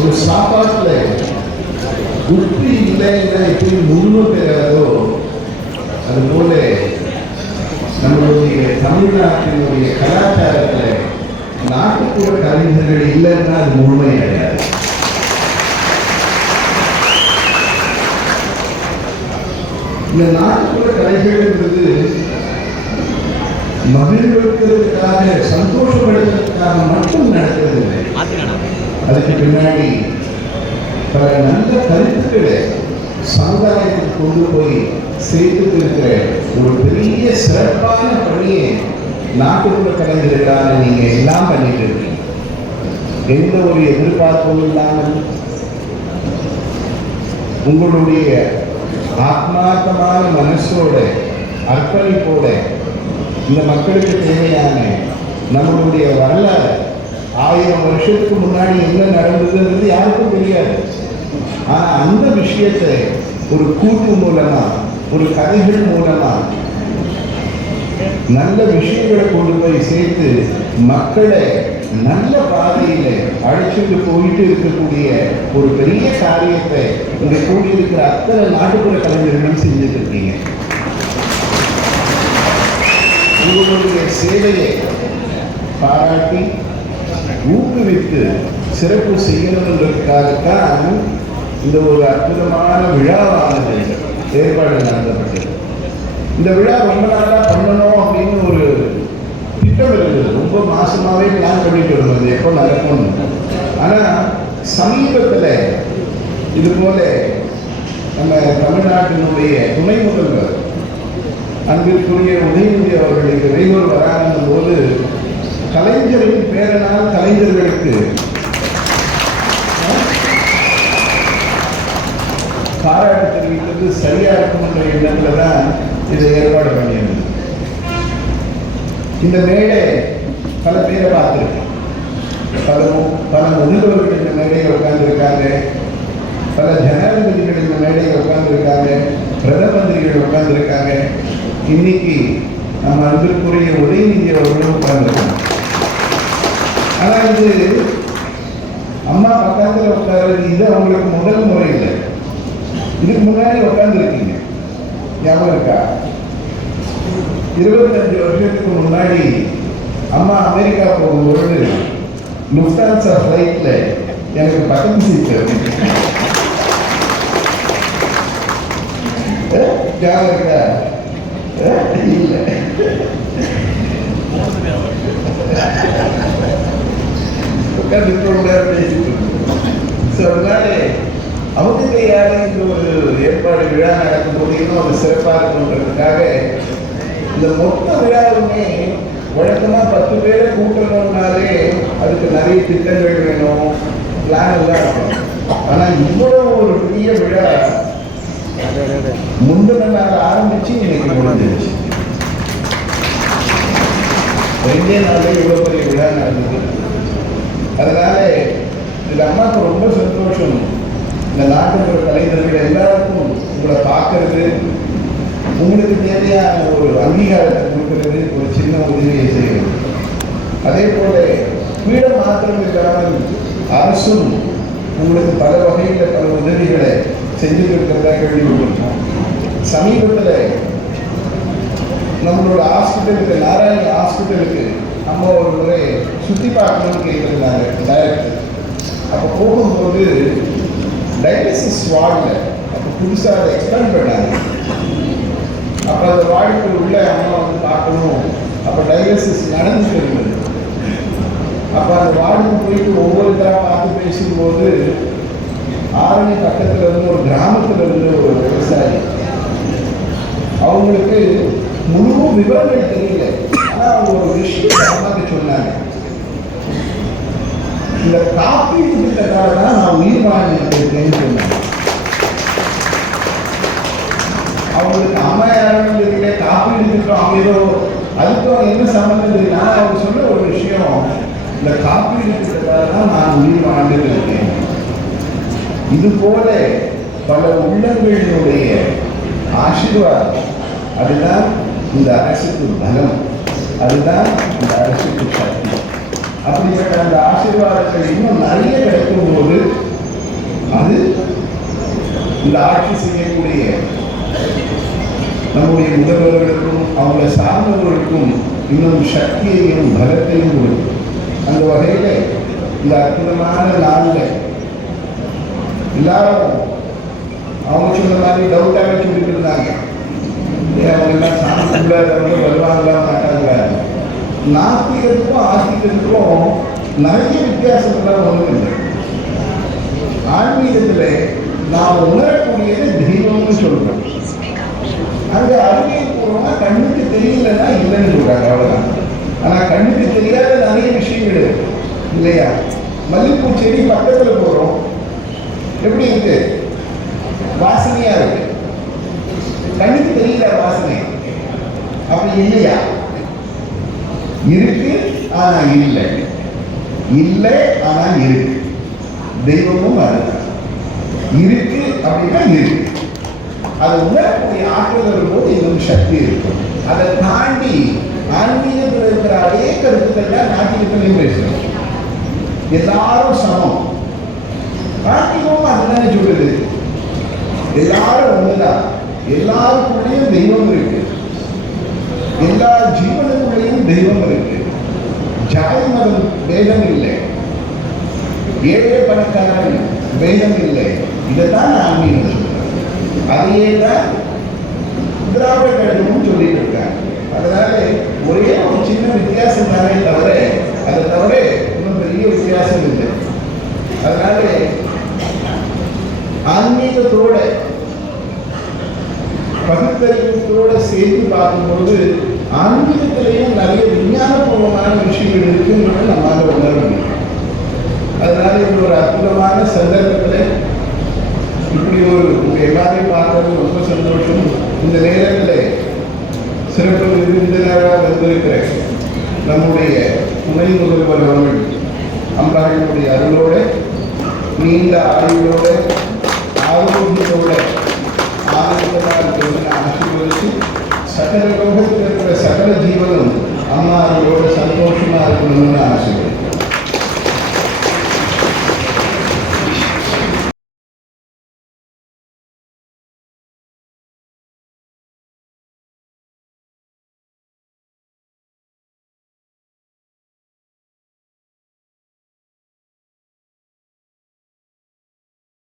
ஒரு சாப்பாட்டில் உப்பு இல்லைன்னா எப்படி முழுமை பெறாதோ அதுபோல நம்மளுடைய தமிழ்நாட்டினுடைய கலாச்சாரத்தில் நாட்டுப்புற கலைஞர்கள் இல்லைன்னா அது முழுமை அடையாது. இந்த நாட்டுப்புற கலைகள் என்பது மகிழ்வதற்காக சந்தோஷப்படுவதற்காக மட்டும் நடக்கிறதில்லை. அதுக்கு பின்னாடி பல நல்ல கருத்துக்களை சமுதாயத்துக்கு கொண்டு போய் சேர்த்து இருக்கிற ஒரு பெரிய சிறப்பான பணியை நாட்டுப்புற கலைஞர்களான நீங்க எல்லாம் பண்ணிட்டு இருக்கீங்க. எந்த ஒரு எதிர்பார்ப்பும் இல்லாமல் உங்களுடைய ஆத்மார்த்தமான மனசோட அர்ப்பணிப்போட இந்த மக்களுக்கு தேவையான நம்மளுடைய வரலாறு 1000 வருஷத்துக்கு முன்னாடி என்ன நடந்ததுன்றது யாருக்கும் தெரியாது. ஆனால் அந்த விஷயத்தை ஒரு கூட்டு மூலமா ஒரு கதைகள் மூலமா நல்ல விஷயங்களை கொண்டு போய் சேர்த்து மக்களை நல்ல பாதையில அழைச்சிட்டு போயிட்டு இருக்கக்கூடிய ஒரு பெரிய காரியத்தை இங்க கூடியிருக்கிற அத்தனை நாட்டுப்புற கலைஞர்களும் செஞ்சுட்டு இருக்கீங்க. உங்களுடைய சேவையை பாராட்டி ஊக்குவித்து சிறப்பு செய்யணுன்றதுக்காகத்தான் இந்த ஒரு அற்புதமான விழாவானது ஏற்பாடு நடத்தப்பட்டது. இந்த விழா ரொம்ப நாளாக பண்ணணும் அப்படின்னு ஒரு திட்டம் இருந்தது. ரொம்ப மாசமாவே பிளான் பண்ணிட்டு இருந்தது எப்போ நடக்கும். ஆனால் சமீபத்தில் இது போல நம்ம தமிழ்நாட்டினுடைய துணை முதல்வர் அன்பிற்குரிய உதயநிதி அவர்களுக்கு வேலூர் வராங்க போது கலைஞரின் பேரனால் கலைஞர்களுக்கு பாராட்டு தெரிவித்தது சரியா இருக்கும் என்ற எண்ணத்துல தான் இதை ஏற்பாடு பண்ணியிருந்தது. இந்த மேடை பல பேரை பார்த்துருக்கேன். பல முதல்வர்கள் இந்த மேடையில் உட்கார்ந்துருக்காங்க, பல ஜனாதிபதிகள் இந்த மேடையில் உட்கார்ந்துருக்காங்க, பிரதம மந்திரிகள் உட்கார்ந்துருக்காங்க. இன்னைக்கு நம்ம அன்பிற்குரிய உதயநிதி அவர்களும் உட்கார்ந்துருக்காங்க. ஆனால் இது அம்மா பக்கத்தில் உட்கார்றது இது அவங்களுக்கு முதல் முறை இல்லை. இதுக்கு முன்னாடி உட்கார்ந்துருக்கீங்க, ஞாபகம் இருக்கா? 25 வருஷத்துக்கு முன்னாடி அம்மா அமெரிக்கா போகும்பொழுது லுஃப்தான்சா ஃப்ளைட்ல எனக்கு பக்கத்து சீட்டு ஞாபகம் இருக்கா? இல்லை. அவங்க கையால இந்த ஒரு ஏற்பாடு விழா நடக்கும் போது இன்னும் அது சிறப்பாக இருக்கணுன்றதுக்காக இந்த மொத்த விழாவுமே வழக்கமாக 10 பேரை கூட்டணும்னாலே அதுக்கு நிறைய திட்டங்கள் வேணும், பிளான் எல்லாம் இருக்கும். ஆனால் இவ்வளவு ஒரு பெரிய விழா முந்தின நாள் ஆரம்பிச்சு இன்னைக்கு முடிஞ்சிருச்சு. 2 நாளே இவ்வளவு பெரிய விழா நடந்தது. அதனால இது அம்மாவுக்கு ரொம்ப சந்தோஷம். இந்த நாட்டுப்புற கலைஞர்கள் எல்லாருக்கும் உங்களை பார்க்கறது, உங்களுக்கு தேவையான ஒரு அங்கீகாரத்தை கொடுக்கிறது, ஒரு சின்ன உதவியை செய்கிறது. அதே போல பீடம் மாத்திரம் இல்லாமல் அரசும் உங்களுக்கு பல வகையில் பல உதவிகளை செஞ்சு இருக்கிறதா கேள்விப்பட்டிருக்கோம். சமீபத்தில் நம்மளோட ஹாஸ்பிட்டலுக்கு, நாராயண ஹாஸ்பிட்டலுக்கு நம்ம ஒரு முறை சுற்றி பார்க்கணும்னு கேட்டிருந்தாங்க டைரக்டர். அப்போ போகும்போது டயாலிசிஸ் வார்டில் அப்போ புதுசாக அதை எக்ஸ்பேண்ட் பண்ணாங்க. அப்போ அந்த வார்டுக்கு உள்ள அம்மா வந்து பார்க்கணும். அப்போ டயாலிசிஸ் நடந்துட்டு இருந்தது. அப்போ அந்த வார்டுக்கு போயிட்டு ஒவ்வொருத்தராக பார்த்து பேசும்போது ஆரணி பக்கத்தில் இருந்து ஒரு கிராமத்தில் இருந்து ஒரு விவசாயி, அவங்களுக்கு முழு விவரங்கள் தெரியல. ஆனால் அவங்க ஒரு விஷயத்தை அம்மாக்கு சொன்னாங்க, இந்த காப்பீடு திட்டத்தால தான் நான் உயிர் வாழ்ந்துருக்கேன்னு சொன்னாங்க. அவங்களுக்கு அம்மா யாரும் தெரியல, காப்பீடு திட்டம் அமைதோ அதுக்கும் என்ன சம்பந்தம் தெரியல. ஆனால் அவங்க சொன்ன ஒரு விஷயம், இந்த காப்பீடு திட்டத்தால தான் நான் உயிர் வாழ்ந்துருக்கேன். இது போல பல உள்ளங்களினுடைய ஆசீர்வாதம், அதுதான் இந்த அரசுக்கு பலம், அதுதான் இந்த அரசுக்கு சக்தி. அப்படிப்பட்ட அந்த ஆசீர்வாதங்கள் இன்னும் நிறைய கிடைக்கும் போது அது இந்த ஆட்சி செய்யக்கூடிய நம்முடைய முதல்வர்களுக்கும் அவங்களை சார்ந்தவர்களுக்கும் இன்னும் சக்தியையும் பலத்தையும் கொடுக்கும். அந்த வகையில் இந்த அற்புதமான நாளில் எல்லாரும் அவங்க சொன்ன மாதிரி டவுட்டாக சொல்லிட்டு இருந்தாங்க, அவங்க எல்லாம் சாமி கும்பிடாதவங்க வருவாங்களா மாட்டாங்களா. நாஸ்திகத்துக்கும் ஆஸ்திகத்துக்கும் நிறைய வித்தியாசங்கள்லாம் ஒன்றும் இல்லை. ஆன்மீகத்தில் நாம் உணரக்கூடியது தெய்வம்னு சொல்றோம். அங்கே அறிவியல் பூர்வமாக கண்ணுக்கு தெரியலன்னா இல்லைன்னு சொல்றாங்க, அவ்வளோதான். ஆனால் கண்ணுக்கு தெரியாத நிறைய விஷயங்கள் இருக்கு இல்லையா? மல்லிகைப்பூ செடி பக்கத்தில் போகிறோம், எப்படி இருக்கு? வாசனையா இருக்கு. கண்ணுக்கு தெரியல வாசனை, அப்படி இல்லையா? இருக்கு ஆனா இல்லை, இல்லை ஆனா இருக்கு. தெய்வமும் அதுதான், இருக்கு அப்படின்னா இருக்கு. அதை உணரக்கூடிய ஆற்றல் வரும்போது இன்னும் சக்தி இருக்கும். அதை தாண்டி ஆன்மீகத்தில் இருக்கிற அதே கருத்துக்கள் தான் நாட்டிகத்திலையும் பேசுறோம். எல்லாரும் சமம், நாட்டிகமும் அதுதானே சொல்லுது. எல்லாரும் ஒண்ணுதான், எல்லாருக்குள்ளேயும் தெய்வம் இருக்கு, எல்லா ஜீவனுக்குள்ளேயும் தெய்வம் இருக்கு. ஜாதி மதம் பேதம் இல்லை, ஏழை பணக்காரன் பேதம் இல்லை. இதைத்தான் ஆன்மீகம் சொல்றேன். அதையே தான் திராவிட கழகமும் சொல்லிட்டு இருக்காங்க. அதனால ஒரே ஒரு சின்ன வித்தியாசம் தானே தவிர, அதை தவிர இன்னும் பெரிய வித்தியாசம் இல்லை. அதனால ஆன்மீகத்தோட பகுத்தறிவுகளோட சேர்த்து பார்க்கும்போது ஆன்மீகத்திலையும் நிறைய விஞ்ஞானபூர்வமான விஷயங்கள் இருக்குன்னு நம்மளால உணர முடியும். அதனால இது ஒரு அற்புதமான சந்தர்ப்பத்தில் இப்படி ஒரு எல்லாரையும் பார்க்கறது ரொம்ப சந்தோஷம். இந்த நேரத்தில் சிறப்பு விருந்தினராக வந்திருக்கிற நம்முடைய துணை முதல்வர் அவர்கள் அம்பாளுடைய அருளோட நீண்ட ஆயுளோட ஆரோக்கியத்தோட ஆரோக்கியமாக ஆசீர்வதித்து சகல லோகத்தில் இருக்கிற சகல ஜீவனும் அம்மா அவர்களோட சந்தோஷமா இருக்கணும்னு ஆசைப்படுறேன்.